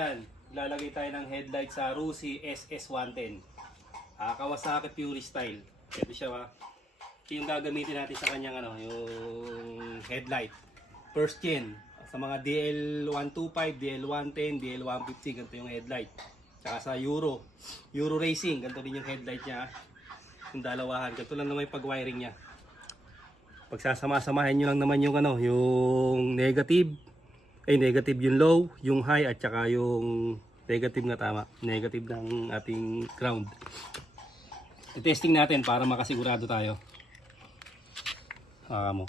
Ayan, lalagay tayo ng headlight sa Rusi SS110. Kawasaki Fury style. Ito siya ito yung gagamitin natin sa kanyang yung headlight. First gen. Sa mga DL125, DL110, DL150, ganito yung headlight. Tsaka sa Euro Racing, ganito din yung headlight niya. Yung dalawahan, ganito lang naman yung pag-wiring niya. Pagsasama-samahin nyo lang naman yung yung negative yung low, yung high, at saka yung negative na tama, negative ng ating ground. I-testing natin para makasigurado tayo. Mo.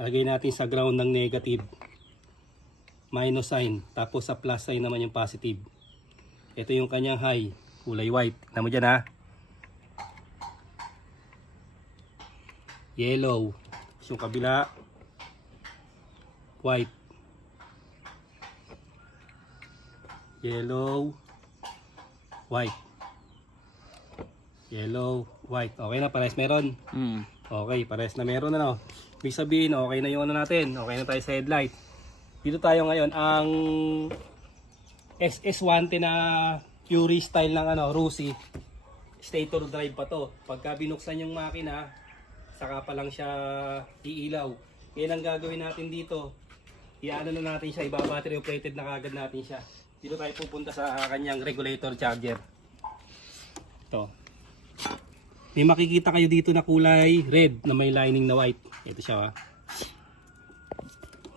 Lagay natin sa ground ng negative, minus sign, tapos sa plus sign naman yung positive. Ito yung kanyang high, kulay white. Tignan mo dyan ha. Yellow. Yung kabila, white. Yellow, white. Yellow, white. Okay na, pares meron. Okay, pares na meron na. Ibig sabihin, okay na yung natin. Okay na tayo sa headlight. Dito tayo ngayon, ang SS110 na Fury style ng Rusi. Stator drive pa to. Pagka binuksan yung makina, saka pa lang siya iilaw. Ngayon ang gagawin natin dito, iano na natin siya, iba-battery operated na kagad natin siya. Dito tayo pupunta sa kanyang regulator charger. Ito. May makikita kayo dito na kulay red na may lining na white. Ito siya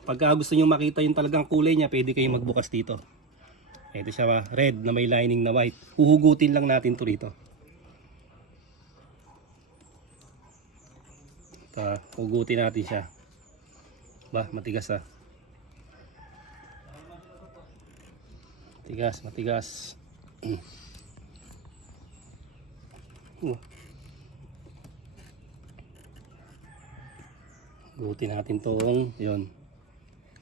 Pagka gusto nyo makita yung talagang kulay niya, pwede kayong magbukas dito. Ito siya red na may lining na white. Huhugutin lang natin to rito. Hugutin natin siya. Matigas Matigas. Hugutin natin tong, yun.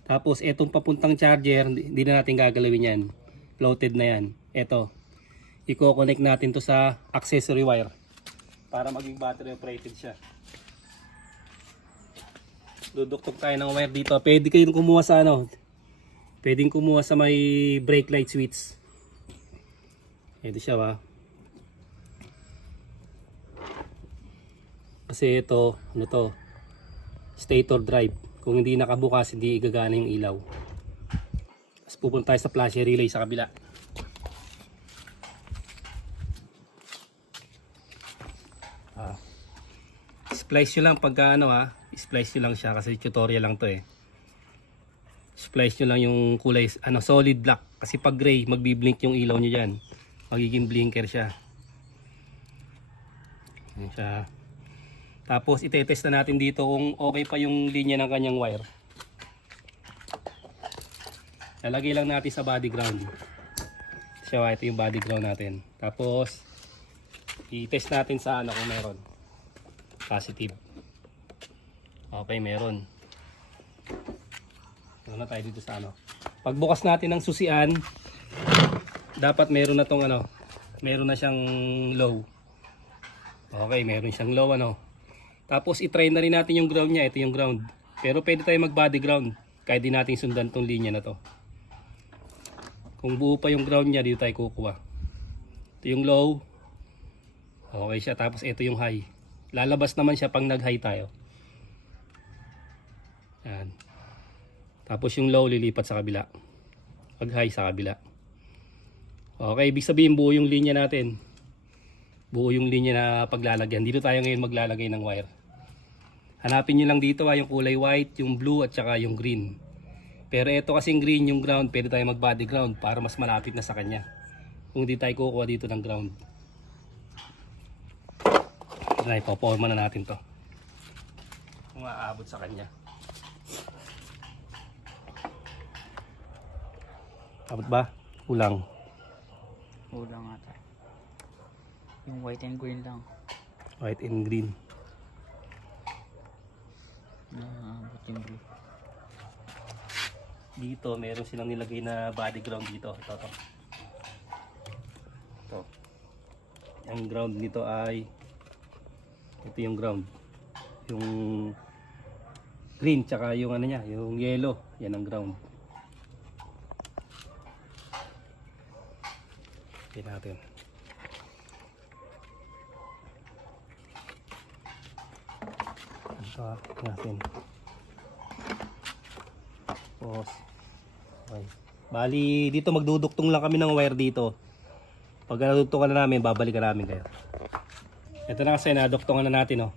Tapos etong papuntang charger, hindi na natin gagalawin yan. Floated na yan. Eto. I-connect natin to sa accessory wire para maging battery operated siya. Duduktok tayo ng wire dito. Pwede kayong kumuha sa pwedeng kumuha sa may brake light switch. Ito siya Kasi ito, stator drive. Kung hindi nakabukas, hindi igagana yung ilaw. Tapos pupunta tayo sa flasher relay sa kabila. Splice nyo lang pagka splice nyo lang siya kasi tutorial lang to Splice nyo lang yung kulay solid black kasi pag gray magbi-blink yung ilaw nyo dyan, magiging blinker siya. Yan siya. Tapos itetest na natin dito kung okay pa yung linya ng kanyang wire. Lalagay lang natin sa body ground siya. Ito yung body ground natin. Tapos i-test natin sa kung meron positive. Okay, meron. Na tayo dito sa Pagbukas natin ng susian, dapat meron na tong meron na siyang low. Okay, meron siyang low Tapos i-try na rin natin yung ground niya. Ito yung ground. Pero pwede tayo mag body ground kahit di natin sundan tong linya na to. Kung buo pa yung ground niya, dito tayo kukuha. Ito yung low. Okay siya. Tapos ito yung high. Lalabas naman siya pag nag-high tayo. Yan. Tapos yung low lilipat sa kabila. Pag high sa kabila. Okay, ibig sabihin buo yung linya natin. Buo yung linya na paglalagyan. Dito tayo ngayon maglalagay ng wire. Hanapin nyo lang dito yung kulay white, yung blue at saka yung green. Pero ito kasing green yung ground, pwede tayo mag body ground para mas malapit na sa kanya. Kung hindi tayo kukuha dito ng ground. Ipoporma na natin to kung aabot sa kanya. Abot ba? Kulang ata. Yung white and green lang. White and green. Naabot yung blue. Dito meron silang nilagay na body ground dito. Ito. Ang ground nito ay ito yung ground. Yung green tsaka yung ano niya, yung yellow. Yan ang ground. Okay natin. Ito natin. Tapos okay. Bali dito magduduktong lang kami ng wire dito. Pag naduktungan na namin, babalikan namin kayo. Ito na kasi naduktungan na natin, oh.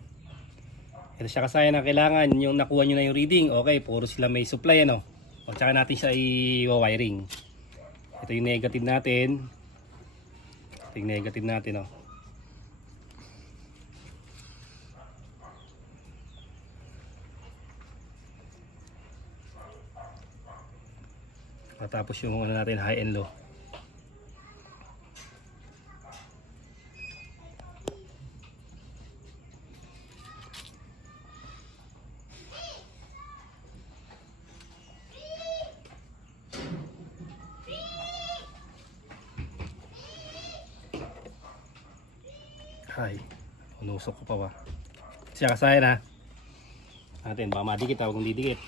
Ito siya kasi na kailangan yung nakuha nyo na yung reading. Okay, puro sila may supply, ano. O tsaka natin siya i-wiring. Ito yung negative natin. Ito yung negative natin, oh. Tapos yung ano natin, high and low. Ay, unusok ko pa ba? Siya kasayan ha. Natin, baka madikit ha, huwag kong didikit.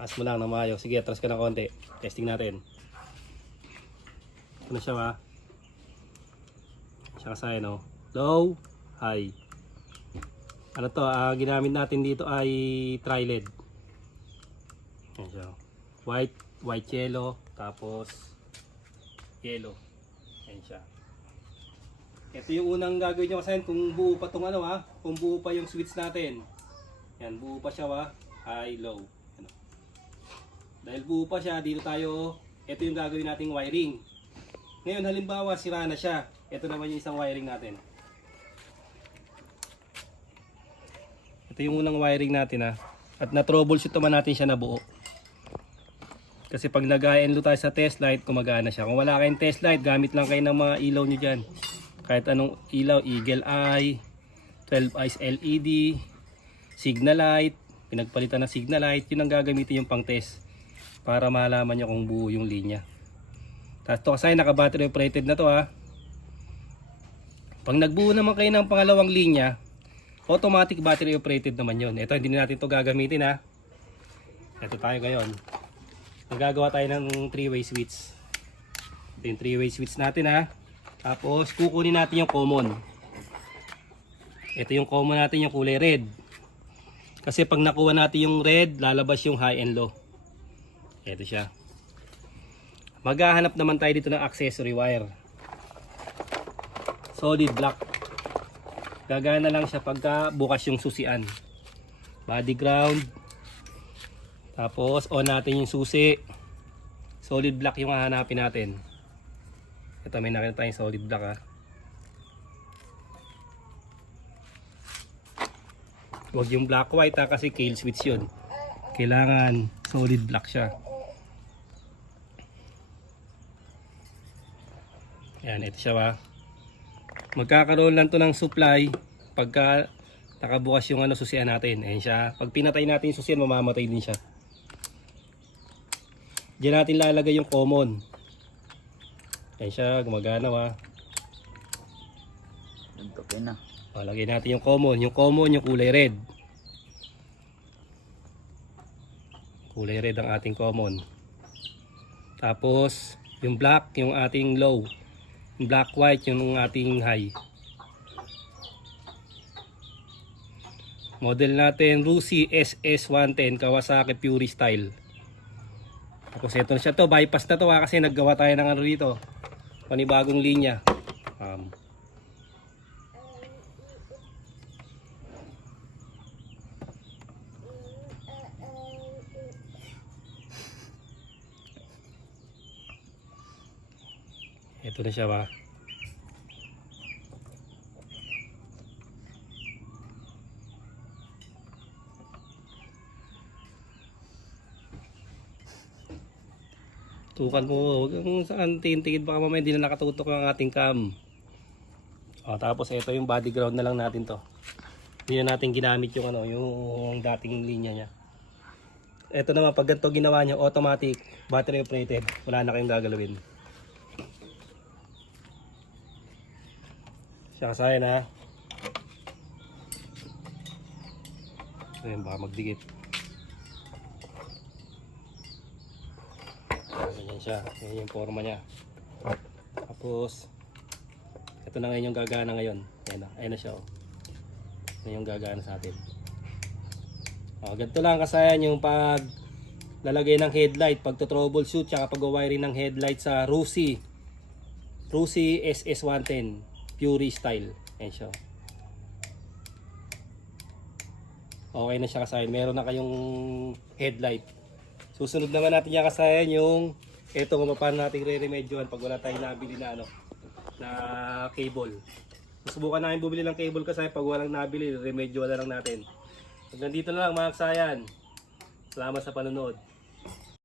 Taas mo lang na maayos. Sige, atras ka ng konti. Testing natin. Ano siya ba? Siya kasayan o. Low, high. Ano to, ginamit natin dito ay tri-led. Ayan siya. White yellow, tapos yellow. Ayan siya. Ito yung unang gagawin nyo kasi kung buo pa itong ano ha, kung buo pa yung switch natin. Yan, buo pa siya ha, high, low. Ano. Dahil buo pa siya, dito tayo, ito yung gagawin nating wiring. Ngayon halimbawa sira na siya, ito naman yung isang wiring natin. Ito yung unang wiring natin ha, at na-troubleshoot naman natin siya na buo. Kasi pag nag-i-enlo tayo sa test light, gumagana siya. Kung wala kayong test light, gamit lang kayo ng mga ilaw nyo dyan. Kahit anong ilaw, Eagle Eye, 12 eyes LED, signal light, pinagpalitan ng signal light, yun ang gagamitin yung pang test para malaman nyo kung buo yung linya. Tapos ito kasi naka battery operated na to ha. Pag nagbuo naman kayo ng pangalawang linya, automatic battery operated naman yun. Ito hindi natin to gagamitin ha. Ito tayo ngayon. Magagawa tayo ng 3-way switch. Ito yung 3-way switch natin ha. Tapos kukunin natin yung common. Ito yung common natin, yung kulay red. Kasi pag nakuha natin yung red, lalabas yung high and low. Ito siya. Maghahanap naman tayo dito ng accessory wire. Solid black. Gagana lang siya pagka bukas yung susian. Body ground. Tapos on natin yung susi. Solid black yung hahanapin natin. Ito may nakita tayong solid black ha. Huwag yung black white ha, kasi kill switch yun. Kailangan solid black siya. Yan, ito siya ba. Magkakaroon lang to ng supply pagka nakabukas yung ano, susian natin. Ayan siya. Pag pinatay natin yung susian, mamamatay din siya. Diyan natin lalagay yung common. Ayan siya, gumagana ha. Nagtupin na. Lagay natin yung common. Yung common, yung kulay red. Kulay red ang ating common. Tapos, yung black, yung ating low. Yung black white, yung ating high. Model natin, Rusi SS110 Kawasaki Fury Style. Tapos ito na siya to, bypass na to ha, kasi naggawa tayo ng ano dito. Panibagong linya. Ito na siya ba. Tukan mo, huwag kang saan tintigid, baka mamaya hindi na nakatutok ang ating cam. Tapos ito yung body ground na lang natin to. Hindi na natin ginamit yung ano, yung dating linya niya. Ito naman pag ganito ginawa niyo, automatic battery operated, wala na kayong gagalawin. Siya kasayan ha. Ayan, baka magdikit. Ganyan siya. Ganyan yung forma niya. Tapos, ito na ngayon yung gagana ngayon. Ayan na siya. Oh. Ayan yung gagana sa atin. Ganito lang kasayan yung pag lalagay ng headlight, pag troubleshoot, tsaka pag-wiring ng headlight sa Rusi SS110 Fury style. Ayan siya. Okay na siya kasayan. Meron na kayong headlight. Susunod naman natin yung kasayan yung ito kung paano natin re-remedyohan pag wala tayong nabili na na cable. Susubukan namin bumili ng cable kasayan. Pag walang nabili, remedyohan na lang natin. Hanggang dito na lang mga kasayan. Salamat sa panonood.